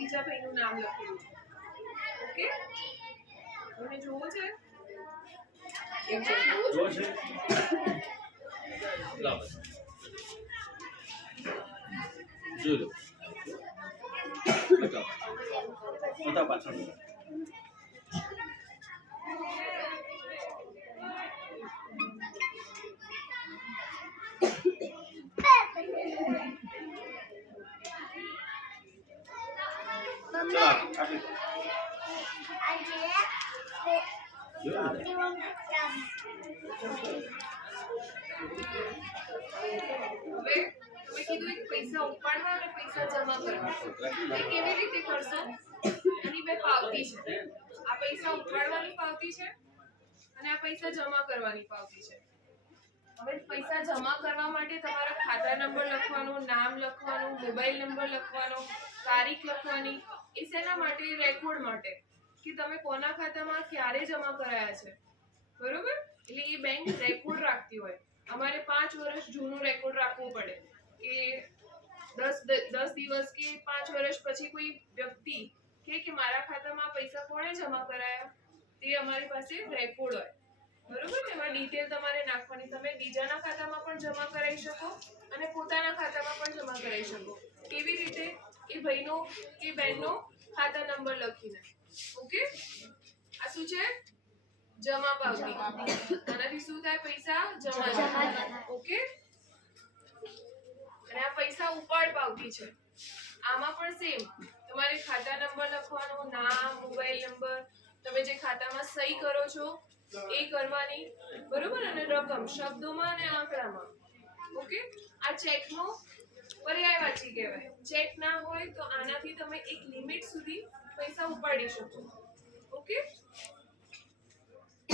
બીજા ભાઈનું નામ લખેલું છે. ઓકે, મને જોવું છે એક ચેક જો છે લાવો જો લો બતાવ પાછળ હવે તમે કીધું કે પૈસા ઉપાડવા અને પૈસા જમા કરવા, એ કેવી રીતે કરશો? એની બે પાવતી છે. આ પૈસા ઉપાડવાની પાવતી છે અને આ પૈસા જમા કરવાની પાવતી છે. હવે પૈસા જમા કરવા માટે તમારા ખાતા નંબર લખવાનો, નામ લખવાનું, મોબાઈલ નંબર લખવાનો, તારીખ લખવાની. એ શેના માટે? રેકોર્ડ માટે, કે તમે કોના ખાતામાં ક્યારે જમા કરાયા છે. બરોબર? એટલે એ બેંક રેકોર્ડ રાખતી હોય. અમારે 5 વર્ષ જૂનું રેકોર્ડ રાખવું પડે કે 10 દિવસ કે 5 વર્ષ પછી કોઈ વ્યક્તિ કે મારા ખાતામાં પૈસા કોણે જમા કરાયા, તે અમારી પાસે રેકોર્ડ હોય. બરોબર? એમાં ડિટેલ તમારે નાખવાની. તમે બીજાના ખાતામાં પણ જમા કરાવી શકો અને પોતાના ખાતામાં પણ જમા કરાવી શકો. કેવી રીતે? એ ભાઈનો કે બહેનનો ખાતા નંબર લખીને. ઓકે, આ શું છે? જમા પાવતી. આનાથી શું થાય? પૈસા જમા થાય. ઓકે, અને આ પૈસા ઉપાડ પાવતી છે. આમાં પણ સેમ તમારે ખાતા નંબર લખવાનો, નામ, મોબાઈલ નંબર, તમે જે ખાતામાં સહી કરો છો એ કરવાની. બરોબર? અને રકમ શબ્દોમાં અને આંકડામાં. ઓકે, આ ચેકનો પર્યાયવાચી કહેવાય. ચેક ના હોય તો આનાથી તમે એક લિમિટ સુધી પૈસા ઉપાડી શકો. ઓકે.